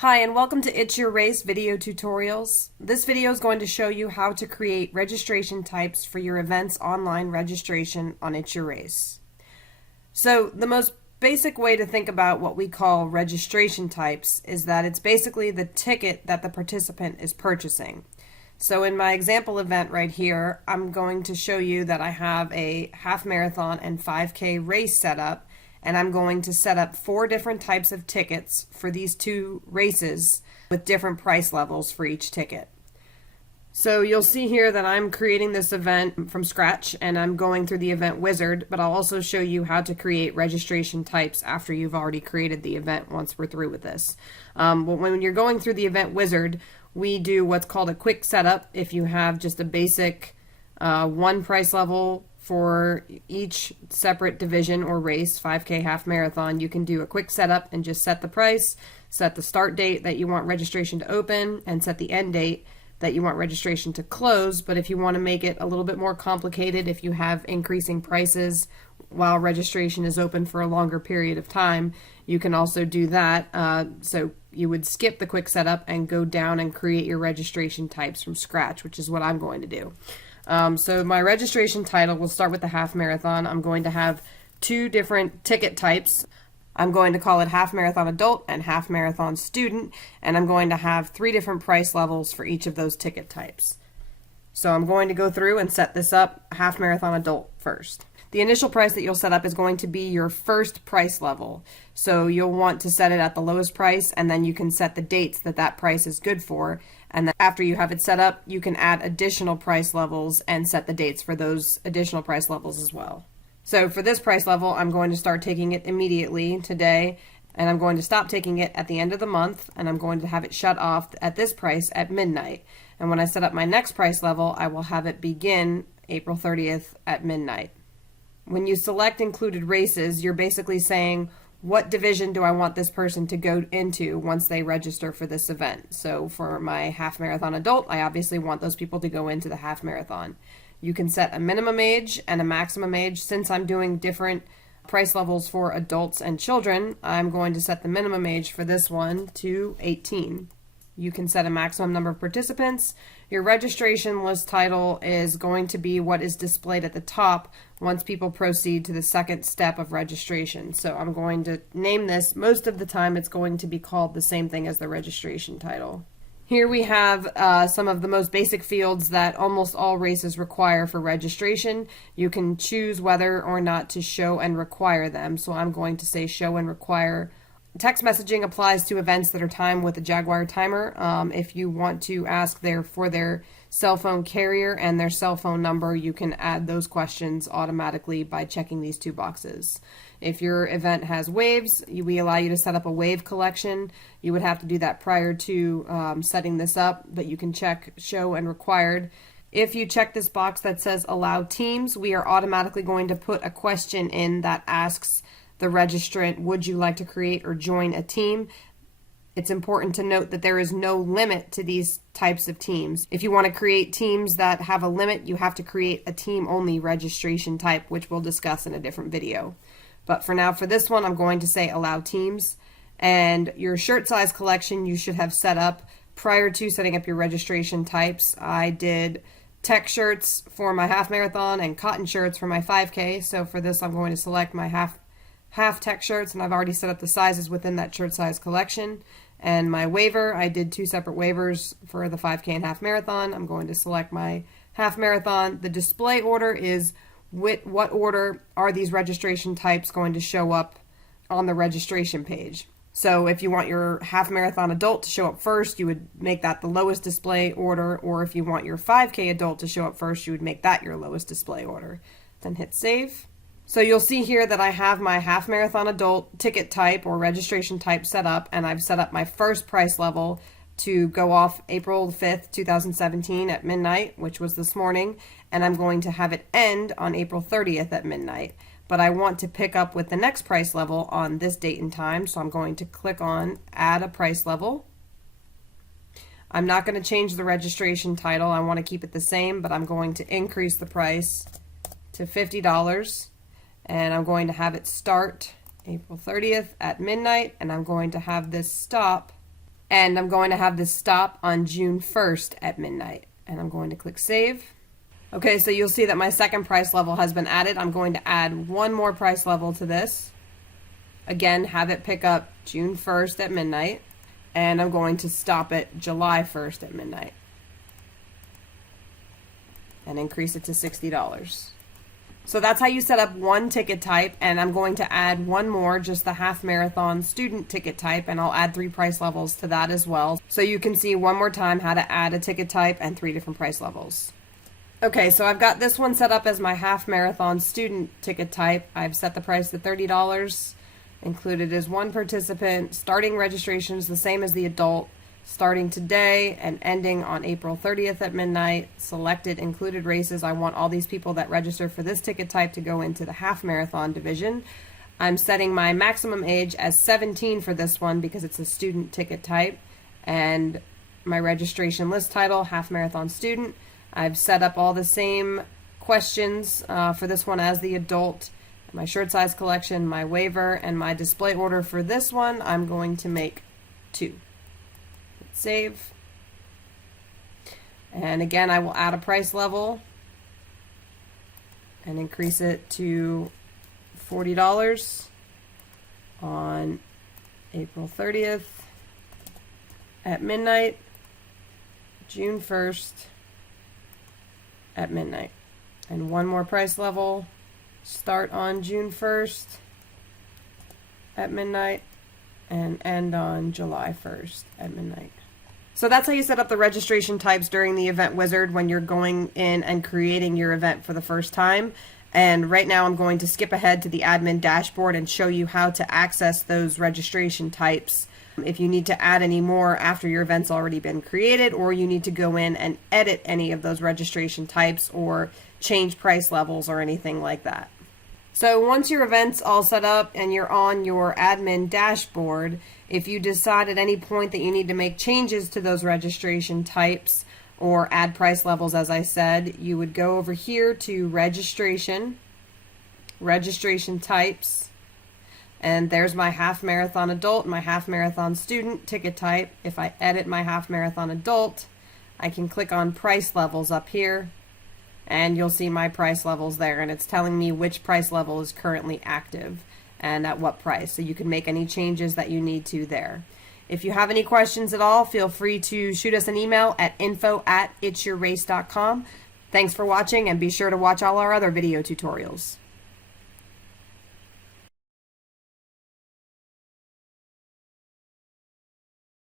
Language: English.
Hi, and welcome to It's Your Race video tutorials. This video is going to show you how to create registration types for your events online registration on It's Your Race. So the most basic way to think about what we call registration types is that it's basically the ticket that the participant is purchasing. So in my example event right here, I'm going to show you that I have a half marathon and 5K race set up, and I'm going to set up 4 different types of tickets for these 2 races with different price levels for each ticket. So you'll see here that I'm creating this event from scratch and I'm going through the event wizard, but I'll also show you how to create registration types after you've already created the event once we're through with this. When you're going through the event wizard, we do what's called a quick setup. If you have just a basic 1 price level for each separate division or race, 5K, half marathon, you can do a quick setup and just set the price, set the start date that you want registration to open, and set the end date that you want registration to close. But if you want to make it a little bit more complicated, if you have increasing prices while registration is open for a longer period of time, you can also do that. So you would skip the quick setup and go down and create your registration types from scratch, which is what I'm going to do. So my registration title, will start with the half marathon. I'm going to have 2 different ticket types. I'm going to call it half marathon adult and half marathon student, and I'm going to have 3 different price levels for each of those ticket types. So I'm going to go through and set this up half marathon adult first. The initial price that you'll set up is going to be your first price level. So you'll want to set it at the lowest price, and then you can set the dates that that price is good for. And then after you have it set up, you can add additional price levels and set the dates for those additional price levels as well. So for this price level, I'm going to start taking it immediately today, and I'm going to stop taking it at the end of the month, and I'm going to have it shut off at this price at midnight. And when I set up my next price level, I will have it begin April 30th at midnight. When you select included races, you're basically saying, what division do I want this person to go into once they register for this event? So for my half marathon adult, I obviously want those people to go into the half marathon. You can set a minimum age and a maximum age. Since I'm doing different price levels for adults and children, I'm going to set the minimum age for this one to 18. You can set a maximum number of participants. Your registration list title is going to be what is displayed at the top once people proceed to the second step of registration. So I'm going to name this. Most of the time it's going to be called the same thing as the registration title. Here we have some of the most basic fields that almost all races require for registration. You can choose whether or not to show and require them. So I'm going to say show and require. Text messaging applies to events that are timed with a Jaguar timer. If you want to ask for their cell phone carrier and their cell phone number, you can add those questions automatically by checking these 2 boxes. If your event has waves, we allow you to set up a wave collection. You would have to do that prior to setting this up, but you can check show and required. If you check this box that says allow teams, we are automatically going to put a question in that asks the registrant, would you like to create or join a team? It's important to note that there is no limit to these types of teams. If you want to create teams that have a limit, you have to create a team-only registration type, which we'll discuss in a different video. But for now, for this one, I'm going to say allow teams. And your shirt size collection you should have set up prior to setting up your registration types. I did tech shirts for my half marathon and cotton shirts for my 5K. So for this, I'm going to select my half tech shirts, and I've already set up the sizes within that shirt size collection. And my waiver, I did 2 separate waivers for the 5K and half marathon. I'm going to select my half marathon. The display order is what order are these registration types going to show up on the registration page. So if you want your half marathon adult to show up first, you would make that the lowest display order, or if you want your 5K adult to show up first, you would make that your lowest display order. Then hit save. So you'll see here that I have my half marathon adult ticket type or registration type set up, and I've set up my first price level to go off April 5th, 2017 at midnight, which was this morning, and I'm going to have it end on April 30th at midnight. But I want to pick up with the next price level on this date and time, so I'm going to click on add a price level. I'm not going to change the registration title. I want to keep it the same, but I'm going to increase the price to $50. And I'm going to have it start April 30th at midnight, and I'm going to have this stop And I'm going to have this stop on June 1st at midnight. And I'm going to click save. Okay, so you'll see that my second price level has been added. I'm going to add one more price level to this. Again, have it pick up June 1st at midnight. And I'm going to stop it July 1st at midnight. And increase it to $60. So that's how you set up one ticket type, and I'm going to add one more, just the half marathon student ticket type, and I'll add 3 price levels to that as well. So you can see one more time how to add a ticket type and 3 different price levels. Okay, so I've got this one set up as my half marathon student ticket type. I've set the price to $30. Included is 1 participant. Starting registration is the same as the adult. Starting today and ending on April 30th at midnight. Selected included races. I want all these people that register for this ticket type to go into the half marathon division. I'm setting my maximum age as 17 for this one because it's a student ticket type. And my registration list title, half marathon student. I've set up all the same questions for this one as the adult. My shirt size collection, my waiver, and my display order for this one, I'm going to make 2. Save. And again, I will add a price level and increase it to $40 on April 30th at midnight, June 1st at midnight. And one more price level, start on June 1st at midnight and end on July 1st at midnight. So that's how you set up the registration types during the Event Wizard when you're going in and creating your event for the first time. And right now I'm going to skip ahead to the admin dashboard and show you how to access those registration types if you need to add any more after your event's already been created, or you need to go in and edit any of those registration types or change price levels or anything like that. So once your event's all set up and you're on your admin dashboard, if you decide at any point that you need to make changes to those registration types or add price levels, as I said, you would go over here to registration types, and there's my half marathon adult, my half marathon student ticket type. If I edit my half marathon adult, I can click on price levels up here, and you'll see my price levels there, and it's telling me which price level is currently active and at what price. So you can make any changes that you need to there. If you have any questions at all, feel free to shoot us an email at info@itsyourrace.com. Thanks for watching, and be sure to watch all our other video tutorials.